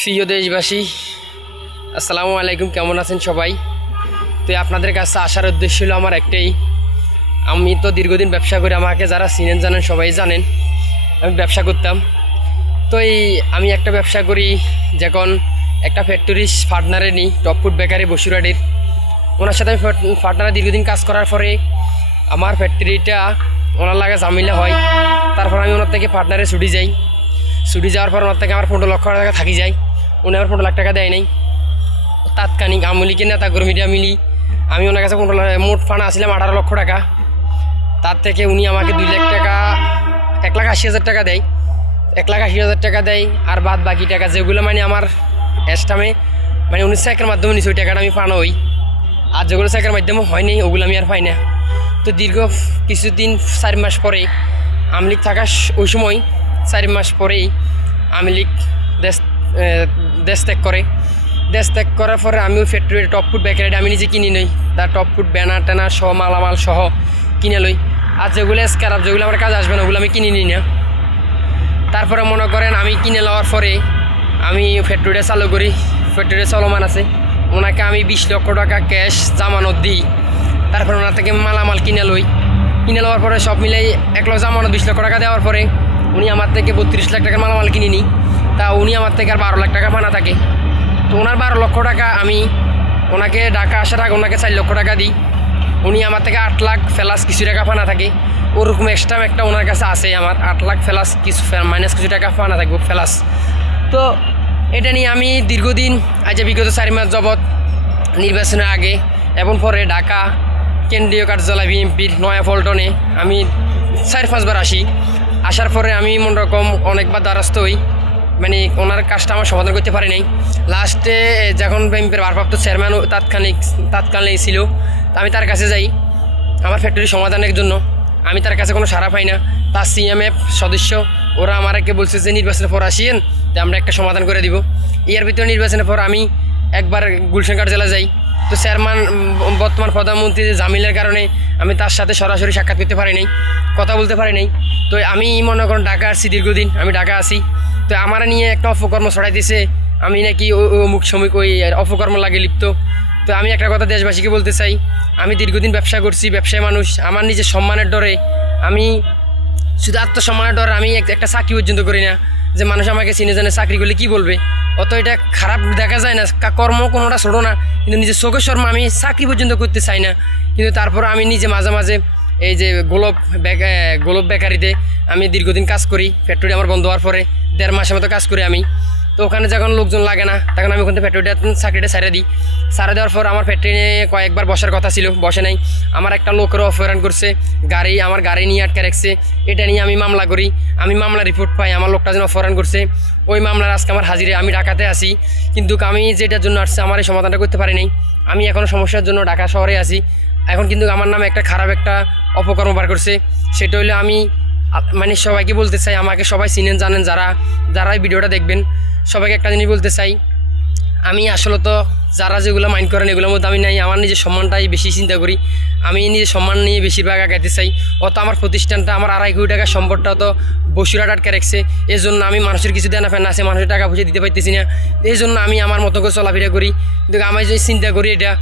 প্রিয় দেশবাসী, আসসালামু আলাইকুম। কেমন আছেন সবাই? তো আপনাদের কাছে আসার উদ্দেশ্য ছিল আমার একটাই। আমি তো দীর্ঘদিন ব্যবসা করি, আমাকে যারা চিনেন জানেন, সবাই জানেন আমি ব্যবসা করতাম। তো আমি একটা ব্যবসা করি, যখন একটা ফ্যাক্টরি পার্টনারে নিই, টপ ফুড বেকারি বসুরহাটের। ওনার সাথে আমি পার্টনারে দীর্ঘদিন কাজ করার পরে আমার ফ্যাক্টরিটা ওনার লাগে ঝামেলা হয়। তারপর আমি ওনার থেকে পার্টনারে ছুটি যাওয়ার পর ওনার থেকে আমার 15 লক্ষ টাকা থাকি যায়। উনি আমার 15 লাখ টাকা দেয় নাই। তাৎক্ষণিক আমলিকে নেতা কর্মীরা মিলি আমি ওনার কাছে মোট ফান্ড আসছিলাম 18 লক্ষ টাকা। তার থেকে উনি আমাকে 2 লাখ টাকা, 1,80,000 টাকা দেয়। 1,80,000 টাকা দেয়। আর বাদ বাকি টাকা যেগুলো মানে আমার এস্টামে মানে উনি চেকের মাধ্যমে নিচ্ছে, ওই টাকাটা আমি পানো হই। আর যেগুলো চেকের মাধ্যমে হয়নি ওগুলো আমি আর পাই না। তো দীর্ঘ কিছুদিন 4 মাস পরে আমলিক থাকা ওই সময় 4 মাস পরেই আমলিক দেশ ত্যাগ করার পরে আমি ওই ফ্যাক্টরির টপ ফুড বেকারিটা আমি নিজে কিনে নই। তার টপ ফুড ব্যানার ট্যানার সহ মালামাল সহ কিনে লই। আর যেগুলো স্ক্র্যাপ, যেগুলো আমার কাজ আসবে না, ওগুলো আমি কিনে নিই না। তারপরে মনে করেন আমি কিনে নেওয়ার পরে আমি ফ্যাক্টরিটা চালু করি। ফ্যাক্টরিটা চলমান আছে। ওনাকে আমি 20 লক্ষ টাকা ক্যাশ জামানত দিই। তারপরে ওনার থেকে মালামাল কিনে নেওয়ার পরে সব মিলাই 1 লাখ জামানত 20 লক্ষ টাকা দেওয়ার পরে উনি আমার থেকে 32 লাখ টাকার মালামাল কিনে নিই। তা উনি আমার থেকে আর 12 লাখ টাকা পানা থাকে। তো ওনার 12 লক্ষ টাকা আমি ওনাকে ঢাকা আসার আগে ওনাকে 4 লক্ষ টাকা দিই। উনি আমার থেকে 8 লাখ প্লাস কিছু টাকা পানা থাকে। ওরকম এক্সট্রা একটা ওনার কাছে আছে, আমার 8 লাখ প্লাস কিছু মাইনাস কিছু টাকা পানা থাকবে প্লাস। তো এটা নিয়ে আমি দীর্ঘদিন বিগত 4 মাস যাবৎ নির্বাচনের আগে এবং পরে ঢাকা কেন্দ্রীয় কার্যালয় বিএনপির নয়া পল্টনে আমি 4-5 বার আসার পরে আমি মনে রকম অনেকবার দ্বারস্থ হই, মানে ওনার কাজটা আমার সমাধান করতে পারি নাই। লাস্টে যখন বিএনপির ভারপ্রাপ্ত চেয়ারম্যান তাৎকালীন ছিল, আমি তার কাছে যাই আমার ফ্যাক্টরি সমাধানের জন্য। আমি তার কাছে কোনো সাড়া পাই না। তার সিএমএফ সদস্য ওরা আমাকে বলছে যে নির্বাচনের পর আসিয়েন, তো আমরা একটা সমাধান করে দিব। এর ভিতরে নির্বাচনের পর আমি একবার গুলশান কার্যালয়ে যাই। তো চেয়ারম্যান বর্তমান প্রধানমন্ত্রী জামিলের কারণে আমি তার সাথে সরাসরি সাক্ষাৎ করতে পারি নাই, কথা বলতে পারি নাই। তো আমি মনে করেন ঢাকা আসছি, দীর্ঘদিন আমি ঢাকা আসি। তো আমার নিয়ে একটা অপকর্ম ছড়াই দিছে, আমি নাকি অমুক শ্রমিক ওই অপকর্ম লাগে লিপ্ত। তো আমি একটা কথা দেশবাসীকে বলতে চাই, আমি দীর্ঘদিন ব্যবসা করছি, ব্যবসায়ী মানুষ। আমার নিজের সম্মানের ডরে, আমি শুধু আত্মসম্মানের ডরে আমি একটা চাকরি পর্যন্ত করি না, যে মানুষ আমাকে চিনে জানে চাকরি করলে কী বলবে। অত এটা খারাপ দেখা যায় না, কর্ম কোনোটা ছোটো না, কিন্তু নিজের চোখের শর্মা আমি চাকরি পর্যন্ত করতে চাই না। কিন্তু তারপর আমি নিজে মাঝে মাঝে এই যে গোলপ বেকারিতে আমি দীর্ঘদিন কাজ করি। ফ্যাক্টরি আমার বন্ধ হওয়ার পরে 1.5 মাসের মতো কাজ করি আমি। তো ওখানে যখন লোকজন লাগে না, তখন আমি ওখান থেকে চাকরিটা ছেড়ে দিই। ছেড়ে দেওয়ার পর আমার ফ্যাক্টরি নিয়ে কয়েকবার বসার কথা ছিল, বসে নাই। আমার একটা লোকেরও অপহরণ করছে, আমার গাড়ি নিয়ে আটকে রাখছে। এটা নিয়ে আমি মামলা করি। আমি মামলা রিপোর্ট পাই আমার লোকটা যেন অপহরণ করছে। ওই মামলার আজকে আমার হাজিরে, আমি ঢাকাতে আসি। কিন্তু আমি যেটার জন্য আসছি আমার এই সমাধানটা করতে পারি নাই। আমি এখনও সমস্যার জন্য ঢাকা শহরে আছি। এখন কিন্তু আমার নামে একটা খারাপ একটা অপকর্ম বার করছে। সেটা হলো আমি মানে সবাইকে বলতে চাই, আমাকে সবাই চিনেন জানেন, যারা এই ভিডিওটা দেখবেন সবাইকে একটা জিনিস বলতে চাই, আমি আসলে তো যারা যেগুলো মাইন্ড করেন এগুলোর মধ্যে আমি নাই। আমার নিজের সম্মানটাই বেশি চিন্তা করি, আমি নিজের সম্মান নিয়ে বেশিরভাগ আগাইতে চাই। অত আমার প্রতিষ্ঠানটা আমার 2.5 কোটি টাকার সম্পদটা তো বসিরহাট আটকে রাখছে। এই জন্য আমি মানুষের কিছু দেনা ফেনা আছে, মানুষের টাকা পয়সা দিতে পারতেছি না। এই জন্য আমি আমার মতো করে চলাফেরা করি। কিন্তু আমি যে চিন্তা করি এটা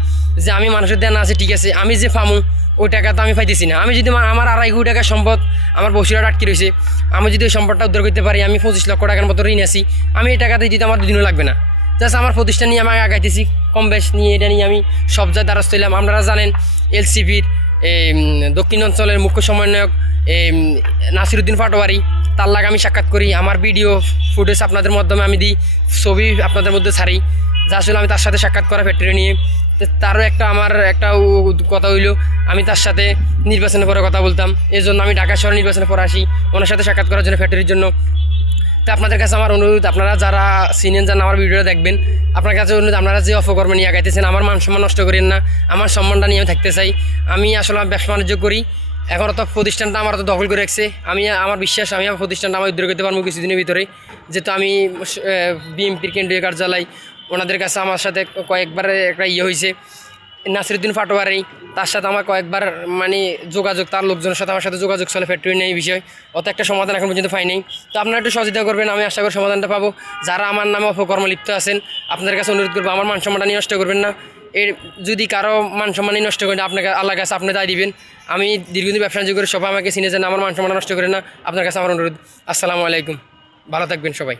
যে আমি মানুষের দেনা আছে, ঠিক আছে, আমি যে পামু ওই টাকা তো আমি পাইতেছি না। আমি যদি আমার 2.5 কোটি টাকার সম্পদ আমার বসিরহাট আটকে রয়েছে, আমি যদি ওই সম্পদটা উদ্ধার করতে পারি, আমি 25 লক্ষ টাকার মতো ঋণ আছি, আমি এই টাকাতে দিতে আমার দুদিনও লাগবে না। জাস্ট আমার প্রতিষ্ঠান নিয়ে আমি আগাইতেছি, কম বেশ নিয়ে এটা নিয়ে আমি সব জায়গায় দ্বারস্থ হইলাম। আপনারা জানেন এলসিপির দক্ষিণ অঞ্চলের মুখ্য সমন্বয়ক নাসিরুদ্দিন পাটোয়ারি, তার লাগে আমি সাক্ষাৎ করি। আমার ভিডিও ফুটেজ আপনাদের মাধ্যমে আমি দিই, ছবি আপনাদের মধ্যে ছাড়ি। যা আসলে আমি তার সাথে সাক্ষাৎ করা ফ্যাক্টরি নিয়ে। তারও আমার একটা কথা হইলো, আমি তার সাথে নির্বাচনের পরে কথা বলতাম। এই জন্য আমি ঢাকা শহরে নির্বাচনের পরে আসি ওনার সাথে সাক্ষাৎ করার জন্য, ফ্যাক্টরির জন্য। তো আপনাদের কাছে আমার অনুরোধ, আপনারা যারা চিনেন জান আমার ভিডিওটা দেখবেন, আপনার কাছে অনুরোধ, আপনারা যে অপকর্ম নিয়ে আগাইতেছেন আমার মান সম্মান নষ্ট করেন না। আমার সম্মানটা নিয়ে আমি থাকতে চাই। আমি আসলে ব্যবসা বাণিজ্য করি, এখন তো প্রতিষ্ঠানটা আমার তো দখল করে রাখছে। আমার বিশ্বাস আমি আমার প্রতিষ্ঠানটা আমার উদ্ধার করতে পারবো কিছুদিনের ভিতরে। যেহেতু আমি বিএনপির কেন্দ্রীয় কার্যালয় ওনাদের কাছে আমার সাথে কয়েকবার একটা হয়েছে, নাসিরুদ্দিন পাটোয়ারি, তার সাথে আমার কয়েকবার মানে যোগাযোগ, তার লোকজনের সাথে আমার সাথে যোগাযোগ চলে ফ্যাক্টরি নেই বিষয়, অত একটা সমাধান এখন পর্যন্ত পাই নাই। তো আপনারা একটু সহযোগিতা করবেন, আমি আশা করি সমাধানটা পাবো। যারা আমার নামে অপকর্ম লিপ্ত আছেন, আপনাদের কাছে অনুরোধ করবো আমার মান সম্মানটা নিয়ে নষ্ট করবেন না। এর যদি কারো মান সম্মানই নষ্ট করেন, আপনাকে আল্লাহর কাছে আপনি দায় দিবেন। আমি দীর্ঘদিন ব্যবসা করে সবাই আমাকে চিনে যান, আমার মান সম্মান নষ্ট করেন না, আপনার কাছে আমার অনুরোধ। আসসালামু আলাইকুম, ভালো থাকবেন সবাই।